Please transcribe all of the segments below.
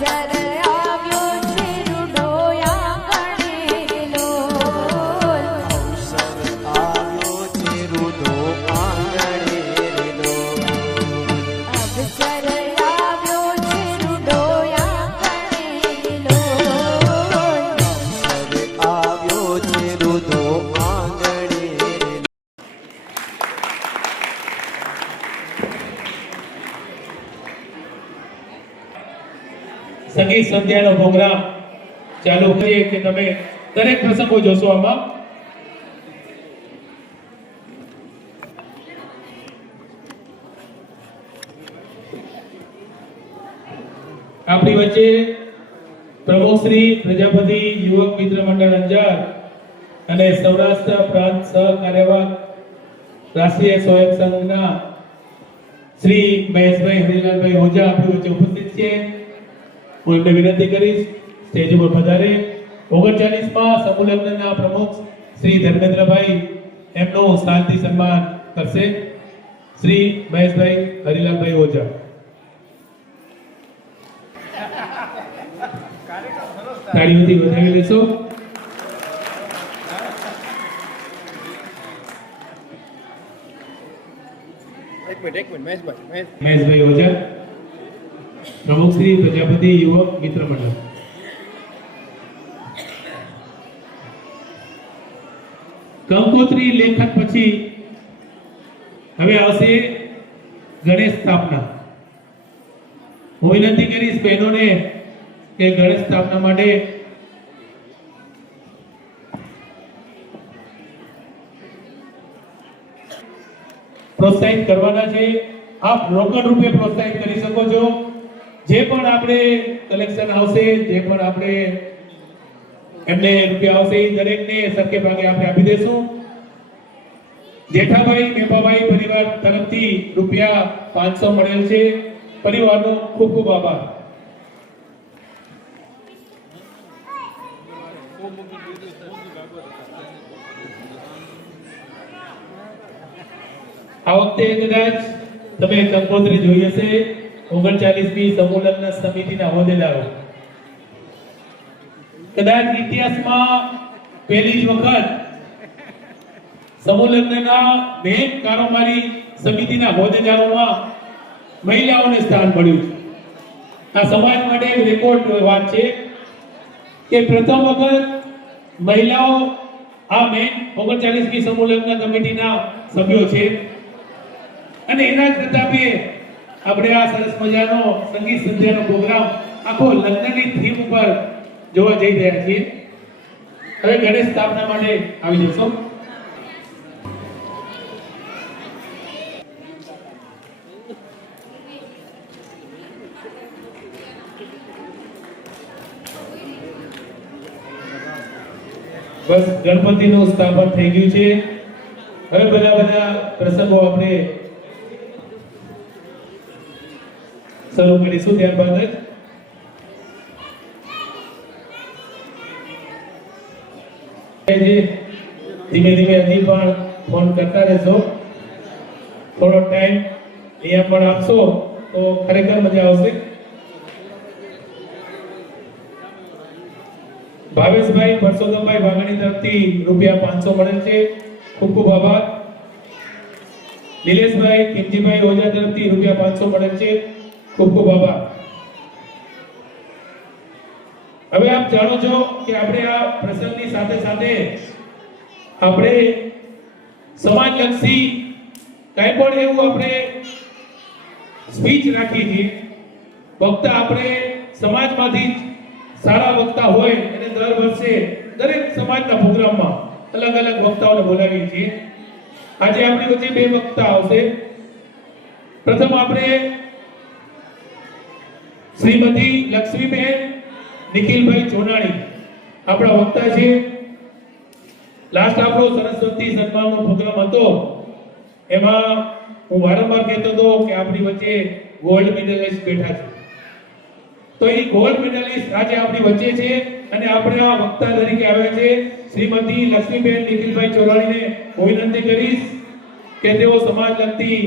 zara. સંધ્યાનો programme ચાલુ કરીએ કે તમે દરેક પ્રસંગો જોશો આમાં. આપણી વચ્ચે પ્રમુખ શ્રી પ્રજાપતિ, યુવક મિત્ર મંડળ અંજાર અને સૌરાષ્ટ્ર પ્રાંત સહ કાર્યવાહ રાષ્ટ્રીય સ્વયં સંઘના શ્રી મહેશભાઈ હરિલાલભાઈ ઓઝા આપણી વચ્ચે ઉપસ્થિત છે. હું એમને વિનંતી કરીશ સ્ટેજ ઉપર પધારે. ઓગણચાલીસમાં સમૂહલગ્નના પ્રમુખ શ્રી ધર્મેન્દ્રભાઈ એમનું શાંતિ સન્માન કરશે. શ્રી મહેશભાઈ હરિલાલભાઈ ઓઝા. તાળીઓથી વધાવી લેશો. એક મિનિટ એક મિનિટ મહેશભાઈ. મહેશભાઈ ઓઝા. પ્રમુખ શ્રી પ્રજાપતિ, યુવક, મિત્ર મંડળ. કંકોત્રી લેખન પછી હવે આવશે ગણેશ સ્થાપના. હું વિનંતી કરીશ બહેનોને કે ગણેશ સ્થાપના માટે પ્રોત્સાહિત કરવાના છે. આપ રોકડ રૂપે પ્રોત્સાહિત કરી શકો છો. જે પણ આપણે કલેક્શન આવશે, જે પણ આપણે એમને રૂપિયા આવશે, એ દરેકને સરખે ભાગે આપણે આપી દેશું. જેઠાભાઈ, મેપાભાઈ પરિવાર તરફથી રૂપિયા પાંચસો મળેલ છે. પરિવારનો ખૂબ ખૂબ આભાર. આ વખતે કદાચ તમે કંકોત્રી જોઈ હશે. ઓગણચાલીસમી સમૂહ લગ્ન સમિતિના હોદ્દેદારો. કદાચ ઇતિહાસમાં પહેલી જ વખત સમૂહ લગ્નના કારોબારી સમિતિના હોદ્દેદારોમાં મહિલાઓને સ્થાન મળ્યું છે. આ સમાજ માટે એક રેકોર્ડ વાત છે કે પ્રથમ વખત મહિલાઓ આ મેન ઓગણચાલીસમી સમૂહ લગ્ન કમિટીના સભ્યો છે. અને એના જ પ્રતાપે આપણે આ સરસ મજાનો સંગીત સંધ્યાનો પ્રોગ્રામ, આખો લગ્નની થીમ ઉપર જોવા જઈ રહ્યા છીએ. હવે ગણેશ સ્થાપના માટે આવી જશો. બસ ગણપતિનું સ્થાપન થઈ ગયું છે. હવે બધા બધા પ્રસંગો આપણે શરૂ કરીશું ત્યારબાદ જ ધીમે ધીમે હજી પણ ફોન કરતા રહેશો. થોડો ટાઈમ અહીંયા પણ આપશો તો ખરેખર મજા આવશે. ભાવેશભાઈ, પરસોત્તમભાઈ વાઘાણી તરફથી રૂપિયા પાંચસો મળેલ છે. ખૂબ ખૂબ આભાર. નિલેશભાઈ, કિમજીભાઈ ઓઝા તરફથી રૂપિયા પાંચસો મળેલ છે. ખૂબ ખૂબ હવે આપ જાણો છો કે આપણે આ પ્રસંગની સાથે સાથે આપણે સમાજલક્ષી કઈ પણ એવું આપણે સ્પીચ રાખી છે વક્તા આપણે સમાજમાંથી સારા વક્તા હોય અને દર વર્ષે દરેક સમાજના પ્રોગ્રામમાં અલગ અલગ વક્તાઓને બોલાવીએ છીએ. આજે આપણી વચ્ચે બે વક્તા આવશે. પ્રથમ આપણે શ્રીમતી લક્ષ્મીબેન નિખિલભાઈ ચોનાણી આપણા વક્તા છે. લાસ્ટ આપણો સરસ્વતી સન્માનનો પ્રોગ્રામ હતો. એમાં હું વારંવાર કહેતો હતો કે આપણી વચ્ચે ગોલ્ડ મેડલિસ્ટ બેઠા છે. તો એ ગોલ્ડ મેડલિસ્ટ આજે આપણી વચ્ચે છે અને આપણે આ વક્તા તરીકે આવ્યા છે શ્રીમતી લક્ષ્મીબેન નિખિલભાઈ ચોરાણીને હું વિનંતી કરીશ કે તેઓ સમાજ લગતી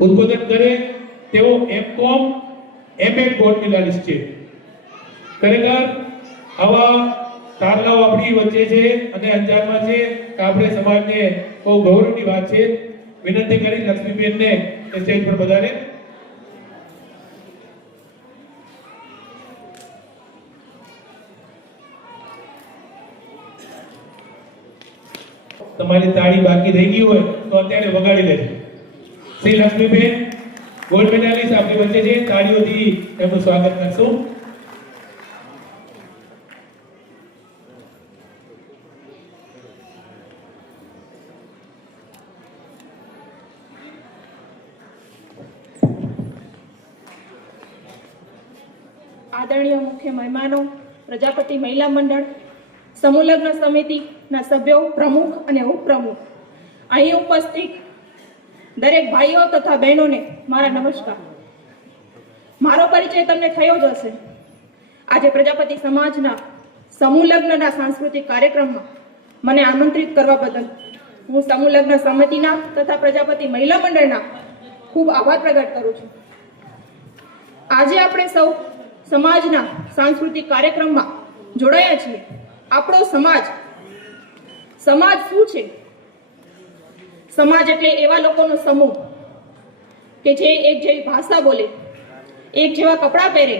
ઉદ્બોધન કરે. તેઓ એમકોમ એમએડ ગોલ્ડ મેડાલિસ્ટ છે. ખરેખર આવા તારલાઓ આપણી વચ્ચે છે અને અંજારમાં છે આપણે સમાજને બહુ ગૌરવની વાત છે. વિનંતી કરી લક્ષ્મીબેનને સ્ટેજ પર બધાને તમારી તાળી બાકી રહી ગઈ હોય તો અત્યારે વગાડી લેજો. શ્રી લક્ષ્મીબેન ગોલ્ડ મેડાલિસ્ટ આપણી વચ્ચે છે તાળીઓથી એમનું સ્વાગત કરશું. આદરણીય મુખ્ય મહેમાનો, પ્રજાપતિ મહિલા મંડળ સમૂહલગ્ન સમિતિના સભ્યો, પ્રમુખ અને ઉપપ્રમુખ. અહીં ઉપસ્થિત દરેક ભાઈઓ તથા બહેનોને મારા નમસ્કાર. મારો પરિચય તમને થયો જ હશે. આજે પ્રજાપતિ સમાજના સમૂહ લગ્નના સાંસ્કૃતિક કાર્યક્રમમાં મને આમંત્રિત કરવા બદલ હું સમૂહ લગ્ન સમિતિના તથા પ્રજાપતિ મહિલા મંડળના ખૂબ આભાર પ્રગટ કરું છું. આજે આપણે સૌ સમાજના સાંસ્કૃતિક કાર્યક્રમમાં જોડાયા છીએ. આપણો સમાજ સમાજ શું છે? સમાજ એટલે એવા લોકોનો સમૂહ કે જે એક જેવી ભાષા બોલે, એક જેવા કપડાં પહેરે,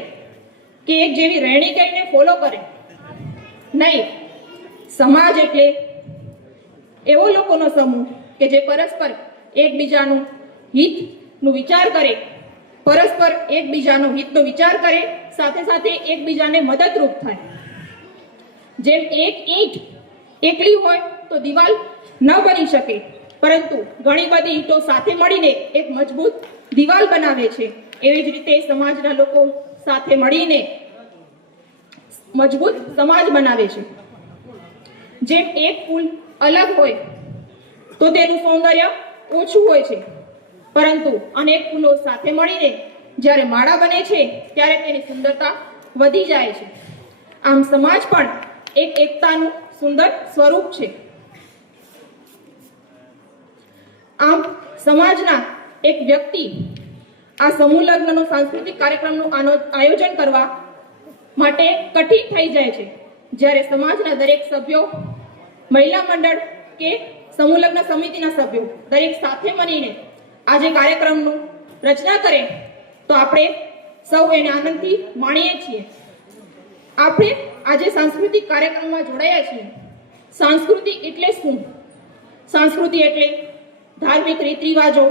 કે એક જેવી રહેણી કહીને ફોલો કરે. નહીં. સમાજ એટલે એવો લોકોનો સમૂહ કે જે પરસ્પર એકબીજાનું હિતનું વિચાર કરે, પરસ્પર એકબીજાનો હિતનો વિચાર કરે, સાથે સાથે એકબીજાને મદદરૂપ થાય. જેમ એક ઈંટ એકલી હોય તો દિવાલ ન બની શકે, પરંતુ ઘણી બધી ઈંટો સાથે મળીને એક મજબૂત દિવાલ બનાવે છે. એવી જ રીતે સમાજના લોકો સાથે મળીને મજબૂત સમાજ બનાવે છે. જેમ એક ફૂલ અલગ હોય, તો તેનું સૌંદર્ય ઓછું હોય છે. પરંતુ અનેક ફૂલો સાથે મળીને જ્યારે માળા બને છે, ત્યારે તેની સુંદરતા વધી જાય છે. આમ સમાજ પણ એક એકતાનું સુંદર સ્વરૂપ છે. આમ સમાજના એક વ્યક્તિ આ સમૂહ લગ્નનો સાંસ્કૃતિક કાર્યક્રમનું આયોજન કરવા માટે કઠિન થઈ જાય છે. જ્યારે સમાજના દરેક સભ્યો, મહિલા મંડળ કે સમૂહ લગ્ન સમિતિના સભ્યો દરેક સાથે મળીને આજે કાર્યક્રમનું રચના કરે, તો આપણે સૌ એને આનંદથી માણીએ છીએ. આપણે આજે સાંસ્કૃતિક કાર્યક્રમમાં જોડાયા છીએ. સંસ્કૃતિ એટલે શું? સંસ્કૃતિ એટલે ધાર્મિક રીત રિવાજો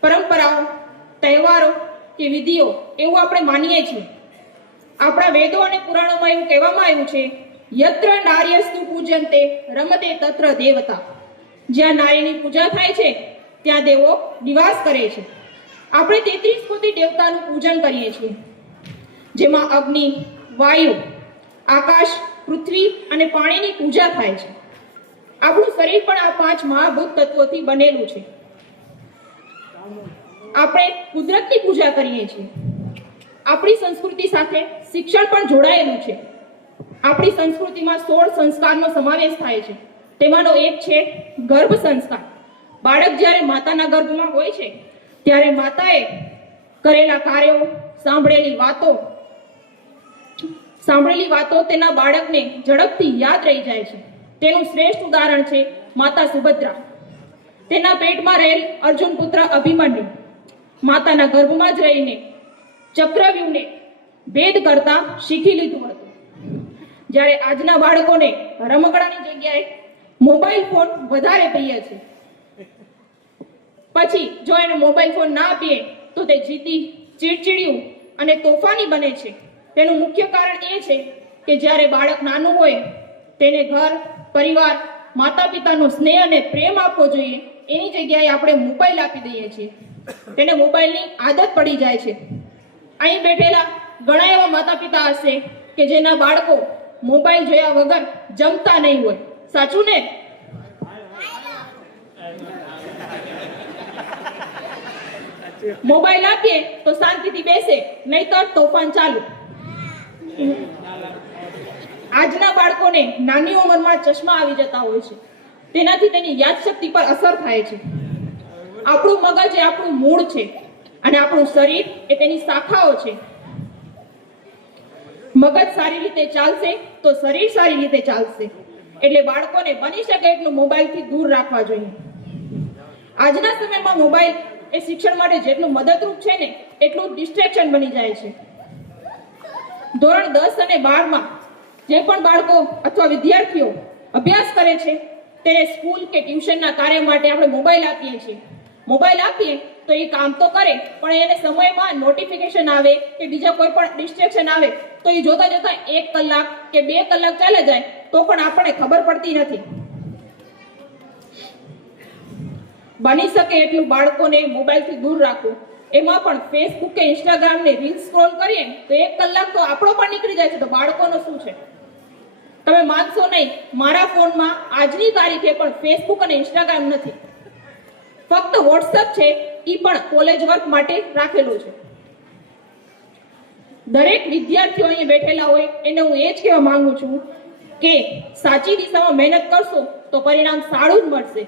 પરંપરાઓ, તહેવારો કે વિધિઓ એવું આપણે માનીએ છીએ. આપણા વેદો અને પુરાણોમાં એવું કહેવામાં આવ્યું છે, યત્ર નાર્યસ્તુ પૂજન્તે રમતે તત્ર દેવતા. જ્યાં નારીની પૂજા થાય છે, ત્યાં દેવો નિવાસ કરે છે. આપણે તેત્રીસ કોટી દેવતાનું પૂજન કરીએ છીએ. જેમાં અગ્નિ, વાયુ, આકાશ, પૃથ્વી અને પાણીની પૂજા થાય છે. આપણું શરીર પણ આ પાંચ મહાભૂત તત્વોથી બનેલું છે. આપણે કુદરતની પૂજા કરીએ છીએ. આપણી સંસ્કૃતિ સાથે શિક્ષણ પણ જોડાયેલું છે. આપણી સંસ્કૃતિમાં સોળ સંસ્કારનો સમાવેશ થાય છે. તેમાંનો એક છે ગર્ભ સંસ્કાર. બાળક જ્યારે માતાના ગર્ભમાં હોય છે, ત્યારે માતાએ કરેલા કાર્યો, સાંભળેલી વાતો સાંભળેલી વાતો તેના બાળકને ઝડપથી યાદ રહી જાય છે. તેનું શ્રેષ્ઠ ઉદાહરણ છે માતા સુભદ્રા. તેના પેટમાં રહેલ અર્જુન પુત્ર અભિમન્યુ માતાના ગર્ભમાં જ રહીને ચક્રવ્યૂહને ભેદ કરતા શીખી લીધું હતું. જ્યારે આજના બાળકોને રમકડાની જગ્યાએ મોબાઈલ ફોન વધારે પ્રિય છે. પછી જો એને મોબાઈલ ફોન ના આપીએ, તો તે જીતી, ચીડચીડિયું અને તોફાની બને છે. તેનું મુખ્ય કારણ એ છે કે જ્યારે બાળક નાનું હોય, તેને ઘર, પરિવાર માતા પિતાનો સ્નેહ અને પ્રેમ આપવો જોઈએ એની જગ્યાએ આપણે મોબાઈલ આપી દઈએ છીએ. તેને મોબાઈલની આદત પડી જાય છે. અહીં બેઠેલા ઘણા એવા માતા પિતા હશે કે જેના બાળકો મોબાઈલ જોયા વગર જમતા નહીં હોય. સાચું ને? મોબાઈલ આપીએ તો શાંતિથી બેસે, નહીતર તોફાન ચાલુ. આજના બાળકોને નાની ઉંમરમાં ચશ્મા આવી જતા હોય છે. તેનાથી તેની યાદશક્તિ પર અસર થાય છે. આપણું મગજ એ આપણું મૂળ છે અને આપણું શરીર એ તેની શાખાઓ છે. મગજ સારી રીતે ચાલશે તો શરીર સારી રીતે ચાલશે. એટલે બાળકોને બની શકે એટલું મોબાઈલથી દૂર રાખવા જોઈએ. આજના સમયમાં મોબાઈલ એ શિક્ષણ માટે જેટલું મદદરૂપ છે ને, એટલું ડિસ્ટ્રેક્શન બની જાય છે. ધોરણ દસ અને બારમાં જે પણ બાળકો અથવા વિદ્યાર્થીઓ અભ્યાસ કરે છે તેને સ્કૂલ કે ટ્યુશનના કાર્ય માટે આપણે મોબાઈલ આપીએ છીએ. મોબાઈલ આપીએ તો એ કામ તો કરે, પણ એને સમયમાં નોટિફિકેશન આવે કે બીજા કોઈ પણ ડિસ્ટ્રેક્શન આવે, તો એ જોતા જોતા એક કલાક કે બે કલાક ચાલે જાય, તો પણ આપણને ખબર પડતી નથી. બની શકે એટલું બાળકોને મોબાઈલથી દૂર રાખવું. એમાં પણ ફેસબુક કે ઇન્સ્ટાગ્રામ ને રીલ સ્ક્રોલ કરીએ તો એક કલાક તો આપણો પણ નીકળી જાય છે, તો બાળકોનો શું છે? તમે માનશો નહીં, મારા ફોનમાં આજની તારીખે પણ ફેસબુક અને ઇન્સ્ટાગ્રામ નથી. ફક્ત વોટ્સઅપ છે એ પણ કોલેજ વર્ક માટે રાખેલું છે. દરેક વિદ્યાર્થીઓ અહીંયા બેઠેલા હોય, એને હું એ જ કહેવા માંગુ છું કે સાચી દિશામાં મહેનત કરશો તો પરિણામ સારું જ મળશે.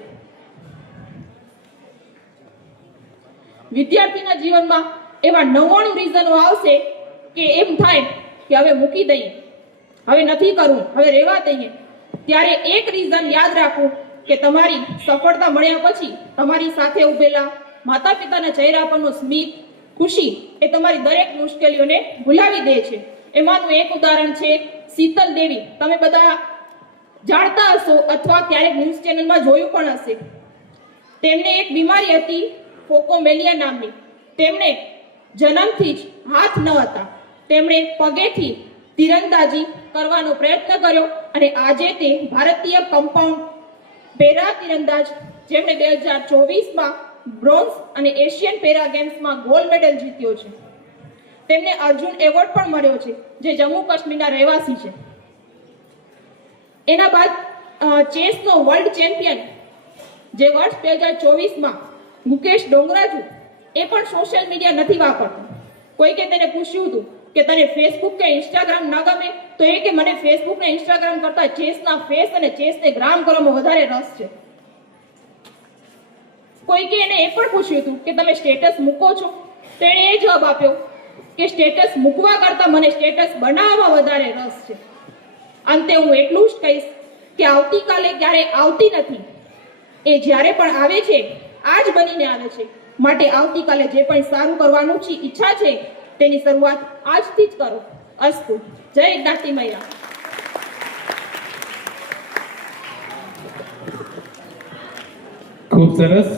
વિદ્યાર્થીના જીવનમાં એવા નવ્વાણું રીઝનો આવશે કે એમ થાય કે હવે મૂકી દઈએ. હવે નથી કરવું હવે રહેવા દઈએ ત્યારે એક રીઝન યાદ રાખવું કે તમારી સફળતા મળ્યા પછી તમારી સાથે ઉભેલા માતા પિતાના ચહેરા પરનું સ્મિત, ખુશી એ તમારી દરેક મુશ્કેલીઓને ભૂલાવી દે છે. એમાંનું એક ઉદાહરણ છે શીતલ દેવી. તમે બધા જાણતા હશો અથવા ક્યારેક ન્યૂઝ ચેનલમાં જોયું પણ હશે. તેમને એક બીમારી હતી ફોકોમેલિયા નામની. તેમણે જન્મથી જ હાથ ન હતા. તેમણે પગેથી તીરંદાજી કરવાનો પ્રયત્ન કર્યો અને આજે તે ભારતીય કમ્પાઉન્ડ પેરા તીરંદાજ, જેમણે બે હજાર ચોવીસમાં બ્રોન્ઝ અને એશિયન પેરા ગેમ્સમાં ગોલ્ડ મેડલ જીત્યો છે. તેમને અર્જુન એવોર્ડ પણ મળ્યો છે, જે જમ્મુ કાશ્મીરના રહેવાસી છે. એના બાદ ચેસનો વર્લ્ડ ચેમ્પિયન જે વર્ષ બે હજાર ચોવીસમાં મુકેશ ડોંગરાજુ, એ પણ સોશિયલ મીડિયા નથી વાપરતો. કોઈકે તેને પૂછ્યું હતું કે તને ફેસબુક કે ઇન્સ્ટાગ્રામ ન ગમે, તો એ કે મને ફેસબુક ને ઇન્સ્ટાગ્રામ કરતા ચેસના ફેસ અને ચેસને ગ્રામ કરવામાં વધારે રસ છે. કોઈકે એને એ પણ પૂછ્યું હતું કે તમે સ્ટેટસ મૂકો છો? તો એણે એ જવાબ આપ્યો કે સ્ટેટસ મૂકવા કરતા મને સ્ટેટસ બનાવવામાં વધારે રસ છે. અંતે હું એટલું જ કહીશ કે આવતીકાલે ક્યારે આવતી નથી. એ જ્યારે પણ આવે છે, આજ બનીને આવે છે. માટે આવતીકાલે જે પણ સારું કરવાનું છે, ઈચ્છા છે તેની શરૂઆત આજથી જ કરો. અસ્તુ. જય જ્ઞાતિ મૈયા ખૂબ સરસ.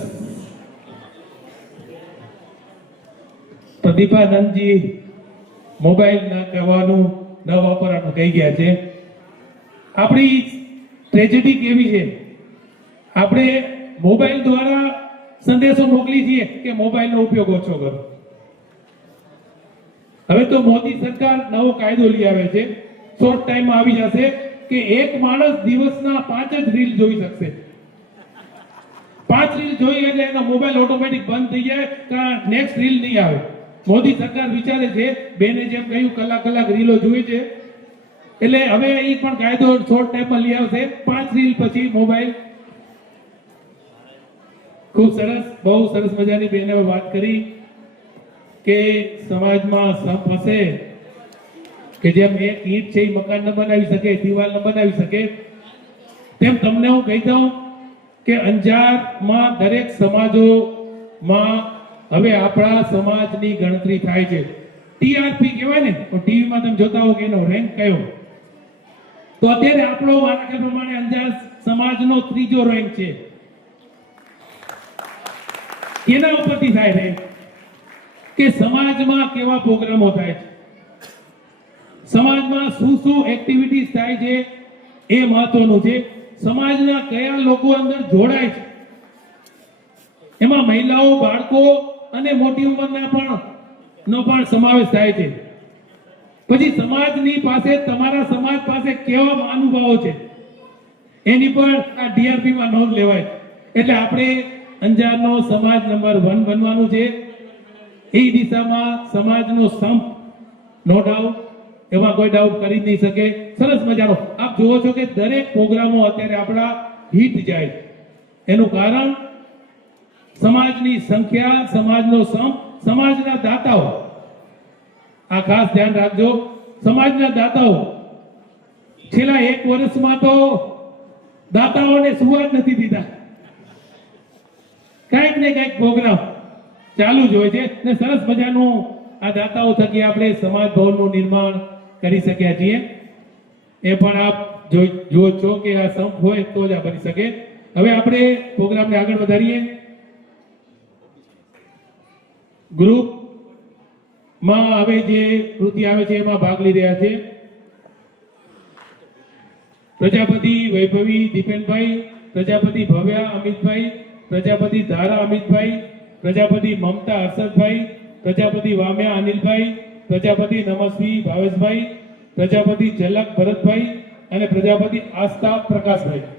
પ્રદીપાનંદજી મોબાઈલ ના કહેવાનું, ન વાપરવાનું કહી ગયા છે. આપણી ટ્રેજેડી કેવી છે? આપણે મોબાઈલ દ્વારા સંદેશો મોકલી છીએ કે મોબાઈલનો ઉપયોગ ઓછો કરો? હવે તો મોદી સરકાર નવો કાયદો લઈ આવે છે. શોર્ટ ટાઈમમાં આવી જશે કે એક માણસ દિવસના પાંચ જ રીલ જોઈ શકશે. પાંચ રીલ જોઈ એટલે એનો મોબાઈલ ઓટોમેટિક બંધ થઈ જાય કારણ નેક્સ્ટ રીલ નહીં આવે. મોદી સરકાર વિચારે છે, બેને જેમ કહ્યું, કલાક કલાક રીલો જોઈએ છે. એટલે હવે એ પણ કાયદો શોર્ટ ટાઈમમાં લઈ આવશે. પાંચ રીલ પછી મોબાઈલ ખૂબ સરસ, બહુ સરસ મજાની બેને વાત કરી. કે સમાજમાં સંપ હશે? કે જેમ એક ઈંટ છે એ મકાન ન બનાવી શકે, દિવાલ ન બનાવી શકે? તેમ તમને હું કહી દઉં કે અંજારમાં દરેક સમાજોમાં હવે આપણા સમાજની ગણતરી થાય છે. ટીઆરપી કહેવાય ને, તો ટીવીમાં તમે જોતા હો કે એનો રેન્ક કયો? તો અત્યારે આપણો મારા પ્રમાણે અંજાર સમાજનો ત્રીજો રેન્ક છે. એના ઉપરથી થાય રેન્ક કે સમાજમાં કેવા પ્રોગ્રામો થાય છે? સમાજમાં શું શું એક્ટિવિટીઝ થાય છે? એ મહત્વનું છે. સમાજના કયા લોકો અંદર જોડાય છે? એમાં મહિલાઓ, બાળકો અને મોટી ઉંમરના પણ, નો પણ સમાવેશ થાય છે. પછી સમાજની પાસે, તમારા સમાજ પાસે કેવા મહાનુભાવો છે? એની પણ આ ડીઆરપીમાં નોંધ લેવાય. એટલે આપણે અંજારનો સમાજ નંબર વન બનવાનું છે. એ દિશામાં સમાજનો સંપ નો ડાઉટ એમાં કોઈ ડાઉટ કરી જ નહીં શકે. સરસ મજાનો. આપ જુઓ છો કે દરેક પ્રોગ્રામો અત્યારે આપણા હિટ જાય. એનું કારણ સમાજની સંખ્યા, સમાજનો સંપ, સમાજના દાતાઓ. આ ખાસ ધ્યાન રાખજો. સમાજના દાતાઓ. છેલ્લા એક વર્ષમાં તો દાતાઓને સુવા નથી દીધા. કંઈક ને કંઈક પ્રોગ્રામ. ચાલુ જ હોય છે ને સરસ મજાનું આ દાતાઓ થકી આપણે સમાજ ભવનનું નિર્માણ કરી શક્યા છીએ. એ પણ આપ જુઓ છો કે આ સંપ હોય તો જ આ બની શકે. હવે આપણે પ્રોગ્રામને આગળ વધારીએ. ગ્રુપમાં હવે જે કૃતિ આવે છે એમાં ભાગ લઈ રહ્યા છે. પ્રજાપતિ વૈભવી દીપેનભાઈ, પ્રજાપતિ ભવ્યા અમિતભાઈ, પ્રજાપતિ ધારા અમિતભાઈ પ્રજાપતિ મમતા હર્ષદભાઈ, પ્રજાપતિ વામ્યા અનિલભાઈ, પ્રજાપતિ નમસ્વી ભાવેશભાઈ, પ્રજાપતિ ઝલક ભરતભાઈ અને પ્રજાપતિ આસ્થા પ્રકાશભાઈ.